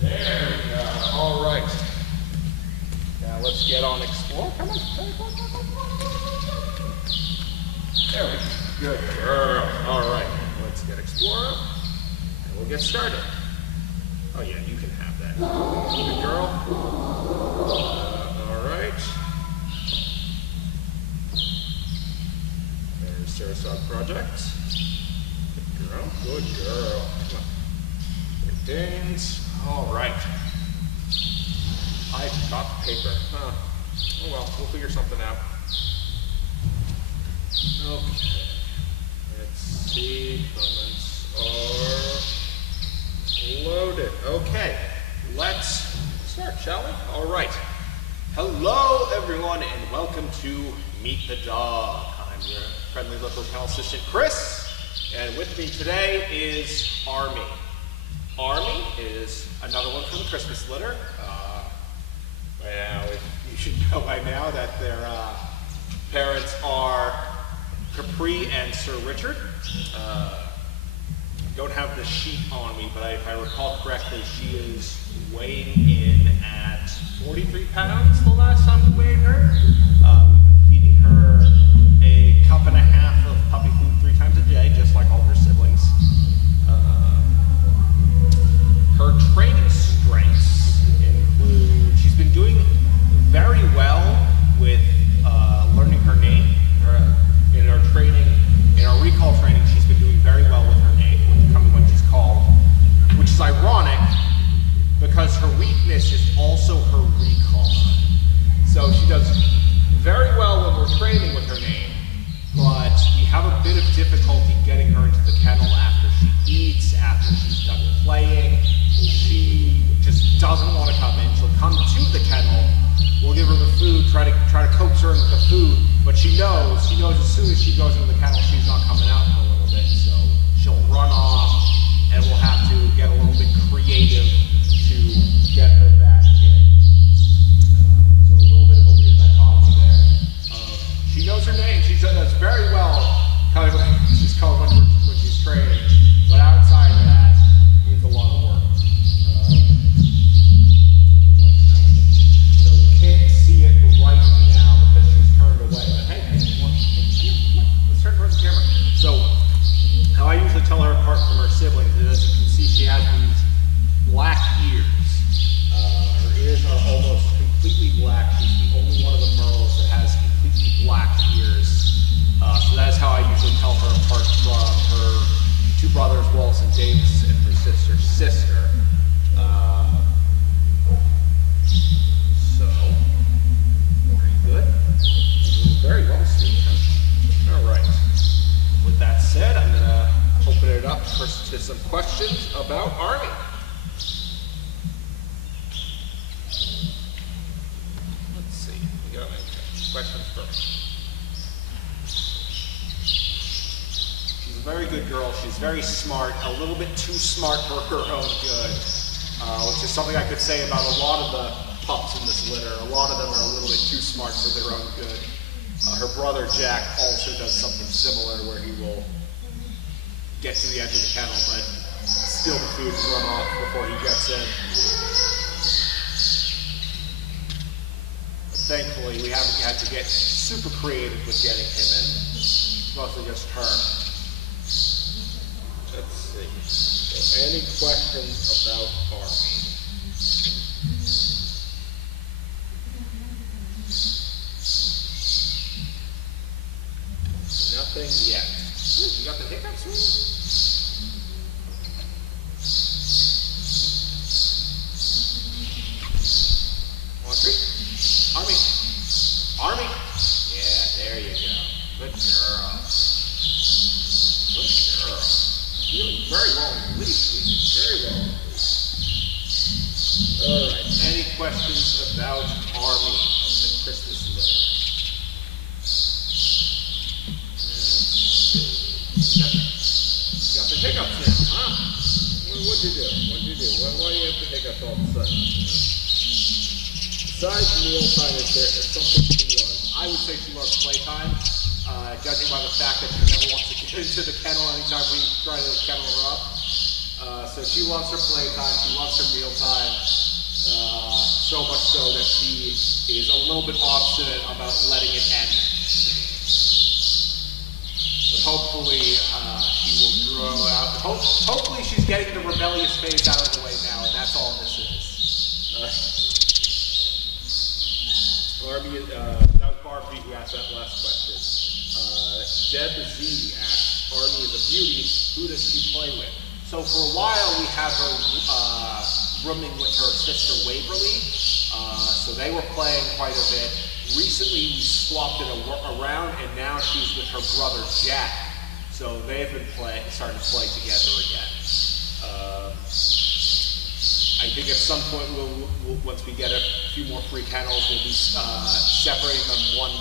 There we go. All right. Now let's get on explore. Come on. There we go. Good girl. All right. Let's get explore. And we'll get started. Oh yeah, you can have that. Good girl. All right. There's Sarasot Project. Good girl. Good girl. Come on. Great Danes. All right. I got the paper. Huh. Oh well, we'll figure something out. Okay. Let's see. Comments are loaded. Okay. Let's start, shall we? All right. Hello, everyone, and welcome to Meet the Dog. I'm your friendly local kennel assistant, Chris, and with me today is Army. Army is another one from the Christmas litter. Well, you should know by now that their parents are Capri and Sir Richard. Don't have the sheet on me, but if I recall correctly, she is weighing in at 43 pounds the last time we weighed her. We've been feeding her a cup and a half of puppy food 3 times a day, just like all her siblings. Her training strengths include, she's been doing very well with learning her name. In our training, in our recall training, she's been doing very well with her name, becoming what she's called, which is ironic because her weakness is also her recall. So she does very well when we're training with her name, but we have a bit of difficulty getting her into the kennel after she eats, after she's done playing. She just doesn't want to come in. She'll come to the kennel. We'll give her the food, try to coax her in with the food, but she knows as soon as she goes into the kennel, she's not coming out for a little bit. So she'll run off, and we'll have to get a little bit creative to get her back in. So a little bit of a weird dichotomy there. She knows her name. She does very well. She's called when she's training, but outside of that, it needs a lot of work. So you can't see it right now because she's turned away. But hey, come on, let's turn towards the camera. So how I usually tell her apart from her siblings is, as you can see, she has these black ears. Her ears are almost completely black. She's the only one of the Merles that has completely black ears. So that's how I usually tell her apart from her 2 brothers, Wallace and Davis, and her sister. So, very good. Doing very well, Steve. All right. With that said, I'm going to open it up first to some questions about Army. Let's see. We got any questions first. She's a very good girl. She's very smart, a little bit too smart for her own good, which is something I could say about a lot of the pups in this litter. A lot of them are a little bit too smart for their own good. Her brother Jack also does something similar where he will get to the edge of the kennel but steal the food and run off before he gets in. But thankfully we haven't had to get super creative with getting him in. It's mostly just her. Let's see. So any questions about Army? Nothing yet. Ooh, you got the hiccups, sweetie? Want a treat? Army. Army. Yeah, there you go. Good girl. Good girl. Doing very well in the lead, sweetie. Very well. All right. Any questions about Army of the Christmas litter? Got the hiccups now, huh? What'd you do? Why do you have the hiccups all of a sudden? Besides mealtime, is there something she loves? I would say she loves playtime, judging by the fact that she never wants to get into the kennel anytime we try to kennel her up. So she loves her playtime, she loves her mealtime. so much so that she is a little bit obstinate about letting it end. But hopefully she will grow out. Hopefully she's getting the rebellious phase out of the way now, and that's all this is. Army, that was Barbie who asked that last question. Deb Z asked, Army is a beauty, who does she play with? So for a while we had her rooming with her sister Waverly, so they were playing quite a bit. Recently we swapped it around, and now she's with her brother Jack. So they've been starting to play together again. I think at some point, once we get a few more free kennels, we'll be separating them one,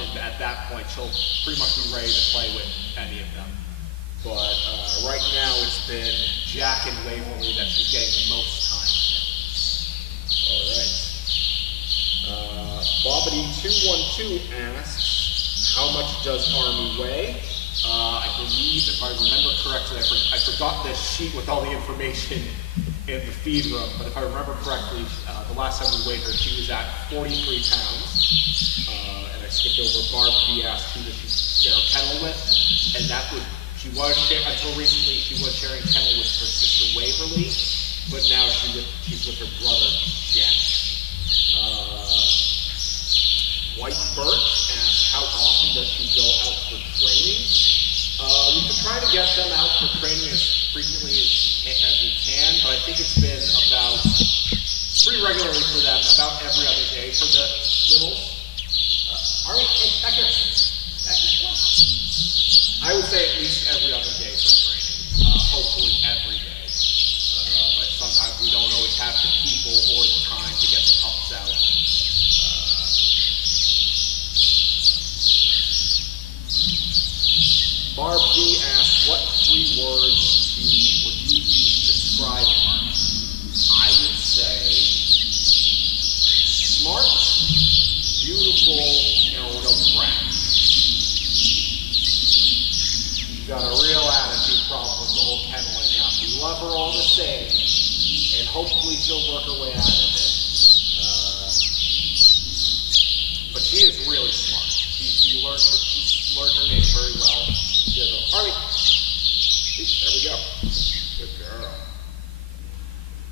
and at that point, she'll pretty much be ready to play with any of them. But right now, it's been Jack and Waverly that she's getting the most time. All right. Bobbity212 asks, how much does Army weigh? I believe, if I remember correctly, I forgot this sheet with all the information in the feed room, but if I remember correctly, the last time we weighed her, she was at 43 pounds. And I skipped over Barb B asked who does she share a kennel with, and until recently she was sharing a kennel with her sister Waverly, but now she's with her brother Jack. White Birch asked how often does she go out for training? We've been trying to get them out for training as frequently as we can, but I think it's been about, pretty regularly for them, about every other day for the littles. Back here. I would say at least every other day for training, hopefully every day. But sometimes we don't always have the people or the time to get the pups out. Barb V asked, what 3 words would you use to describe Army? I would say smart, beautiful, and a real brat. She's got a real attitude problem with the whole kenneling up. We love her all the same, and hopefully she'll work her way out of it. But she is really smart. She learned her name very well. She has Army. There we go. Good girl.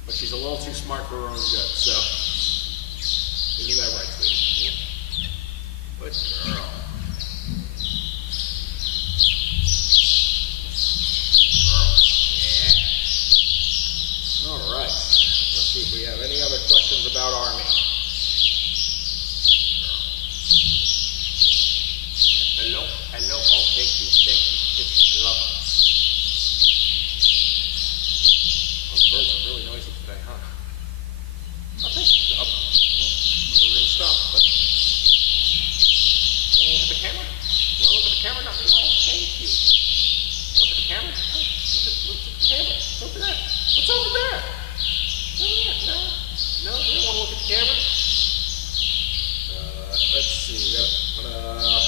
But she's a little too smart for her own good, so isn't that right, sweetie? Good girl. Yeah. All right. Let's see if we have any other questions about Army. Hello. Oh, thank you. I love it. Those birds are really noisy today, huh? Okay. We're going to stop, but look at the camera. Look at the camera, not me. Oh, thank you. Look at the camera. Oh, look at the camera. Look at that. What's over there? No, you don't want to look at the camera? Let's see. We got a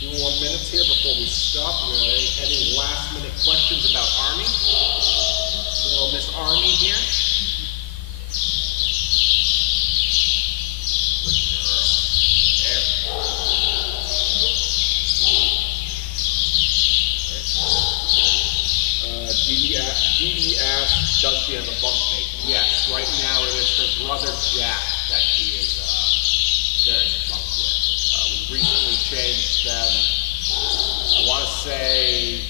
few more minutes here before we stop. Any last minute questions about Army? Little Miss Army here. Good girl. There. Dee asked, does she have a bunkmate? Yes, right now it is her brother Jack that she is sharing a bunk with. We recently changed them, I want to say,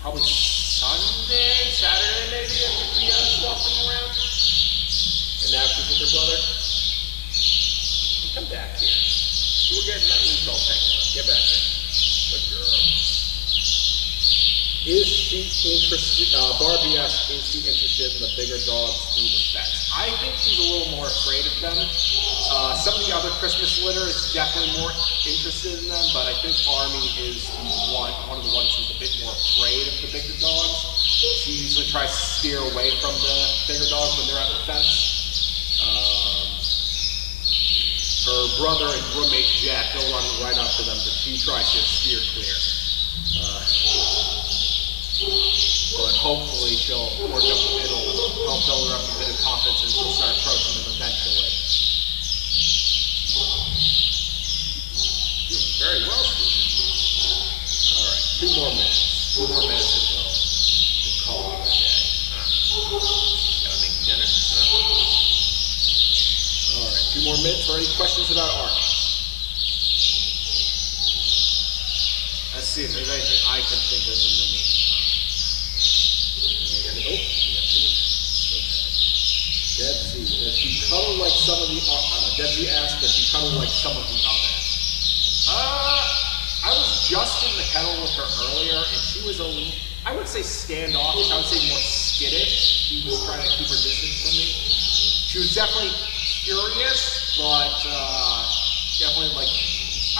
probably Saturday maybe, I think we swapped them around. And now she's with her brother. Come back here. You were getting that leash all tangled up. Get back there. Good girl. Is she interested, Barbie asked, is she interested in the bigger dogs through the fence? I think she's a little more afraid of them. Some of the other Christmas litter is definitely more interested in them, but I think Army is one of the ones who's a bit more afraid of the bigger dogs. She usually tries to steer away from the bigger dogs when they're at the fence. Her brother and roommate Jack, he'll run right up to them, but she tries to steer clear. But hopefully it'll help build her up a bit of confidence and she'll start approaching them eventually. Very well, Steve. All right, 2 more minutes. 2 more minutes and we'll call it a day. Gotta make dinner. All right, 2 more minutes for any questions about Army. Let's see if there's anything I can think of in the meantime. Debsy, does she cuddle like some of the, Debsy asked, does she cuddle like some of the others? I was just in the kennel with her earlier, and she was I would say standoffish, I would say more skittish. She was trying to keep her distance from me. She was definitely curious, but definitely like,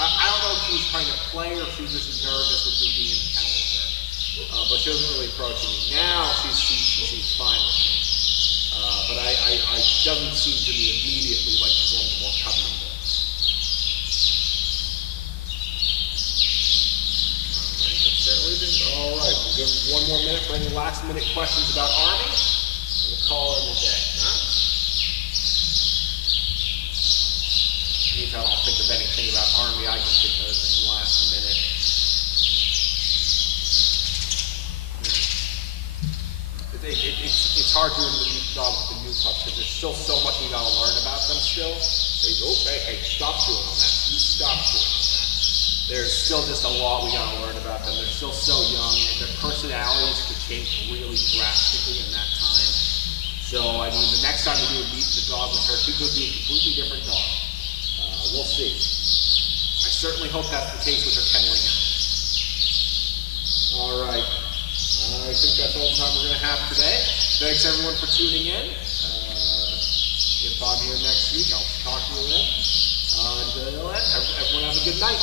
I don't know if she was trying to play or if she was just nervous with me being in the kennel with her. But she wasn't really approaching me. Now she seems fine with me. But I doesn't seem to me immediately like she's going to more cuddling. All right, we'll give 1 more minute for any last minute questions about Army. We'll call it a day. Meantime, I'll think of anything about Army I can think of in the last minute. It's hard doing the new dog with the new pups because there's still so much we gotta learn about them still. They go, hey, stop chewing on that. You stop chewing on that. There's still just a lot we gotta learn about them. They're still so young and their personalities could change really drastically in that time. So, I mean, the next time we do meet the dog with her, she could be a completely different dog. We'll see. I certainly hope that's the case with her kenneling out. All right. I think that's all the time we're going to have today. Thanks everyone for tuning in. If I'm here next week, I'll talk to you then. Until then, everyone have a good night.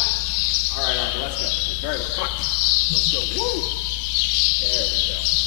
All right, let's go. Very well. Come on. Let's go. Woo! There we go.